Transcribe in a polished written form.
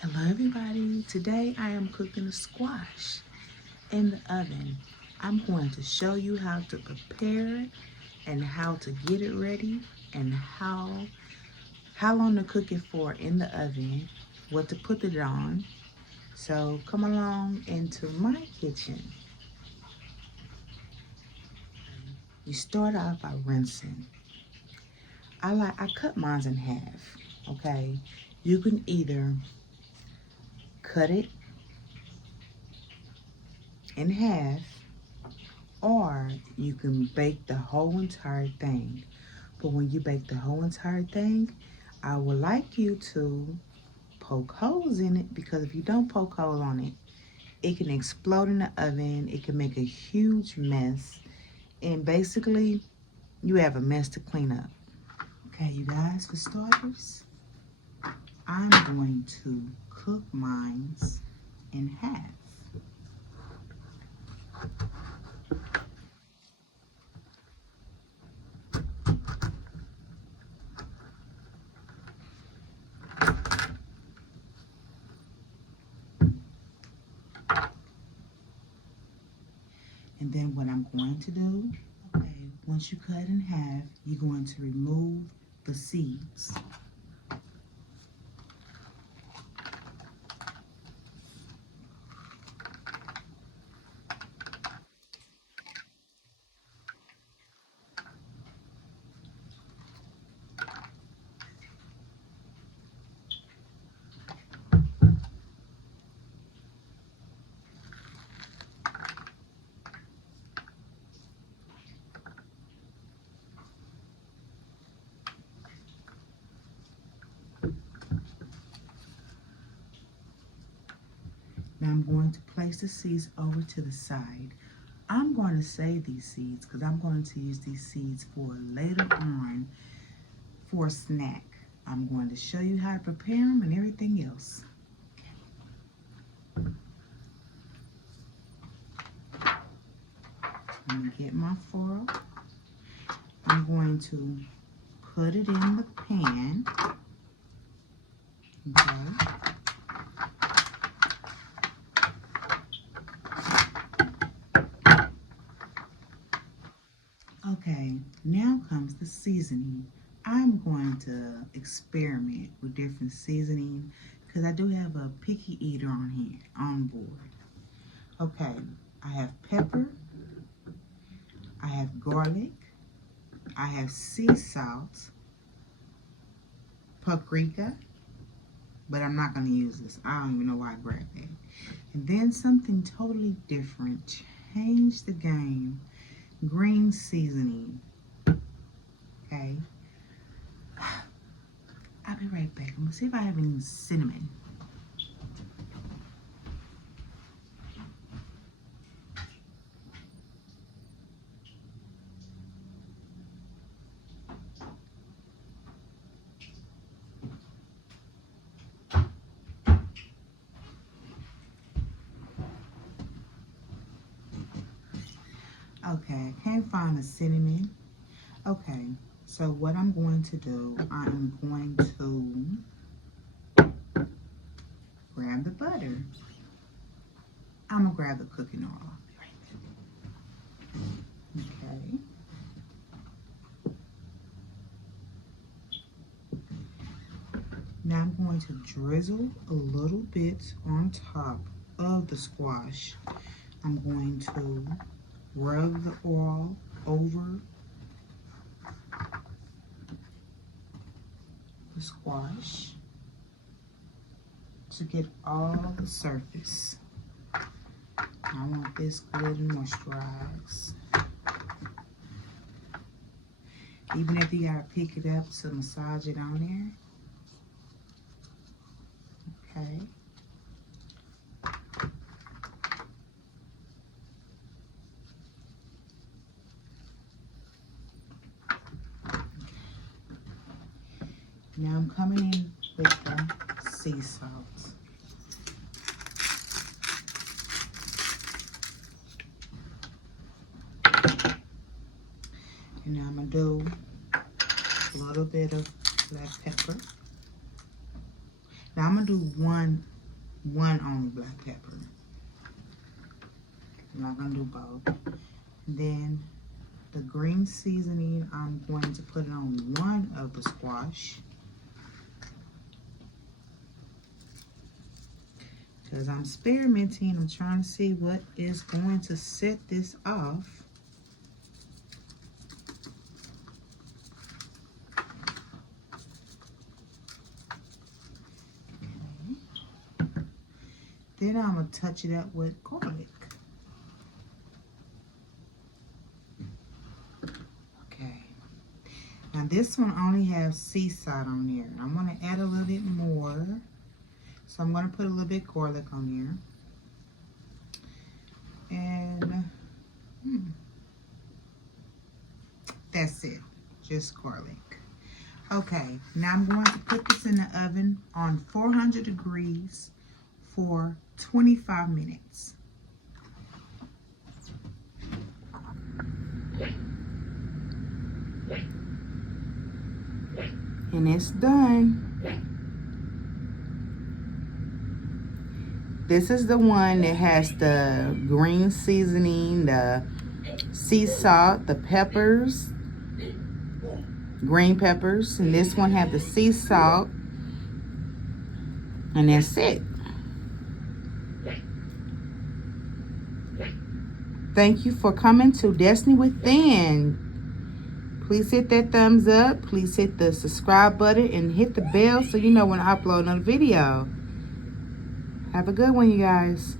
Hello everybody, today I am cooking a squash in the oven. I'm going to show you how to prepare it and how to get it ready and how long to cook it for in the oven, what to put it on. So come along into my kitchen. You start off by rinsing. I cut mine in half, okay? You can either cut it in half or you can bake the whole entire thing. But when you bake the whole entire thing, I would like you to poke holes in it, because if you don't poke holes on it, it can explode in the oven. It can make a huge mess. And basically, you have a mess to clean up. Okay, you guys, for starters, I'm going to cook mine in half. And then what I'm going to do, okay, once you cut in half, you're going to remove the seeds. Now I'm going to place the seeds over to the side. I'm going to save these seeds because I'm going to use these seeds for later on for a snack. I'm going to show you how to prepare them and everything else. Let me get my foil. I'm going to put it in the pan. Okay. Okay, now comes the seasoning. I'm going to experiment with different seasoning because I do have a picky eater on here, on board. Okay, I have pepper, I have garlic, I have sea salt, paprika, but I'm not going to use this. I don't even know why I grabbed that. And then something totally different, change the game, green seasoning. Okay, I'll be right back. I'm going to see if I have any cinnamon. Okay, I can't find the cinnamon. Okay, so what I'm going to do, I'm going to grab the butter. I'm going to grab the cooking oil. Okay. Now I'm going to drizzle a little bit on top of the squash. I'm going to rub the oil over the squash to get all the surface. I want this good and moisturized. Even if you gotta pick it up to massage it on there. Okay. Now I'm coming in with the sea salt. And now I'm gonna do a little bit of black pepper. Now I'm gonna do one only black pepper. I'm not gonna do both. Then the green seasoning, I'm going to put it on one of the squash. Because I'm experimenting, I'm trying to see what is going to set this off. Okay. Then I'm going to touch it up with garlic. Okay. Now this one only has sea salt on there. I'm going to add a little bit more. So I'm going to put a little bit garlic on there. And that's it. Just garlic. Okay, now I'm going to put this in the oven on 400 degrees for 25 minutes. And it's done. This is the one that has the green seasoning, the sea salt, the peppers, green peppers. And this one have the sea salt. And that's it. Thank you for coming to Destiny Within. Please hit that thumbs up. Please hit the subscribe button and hit the bell so you know when I upload another video. Have a good one, you guys.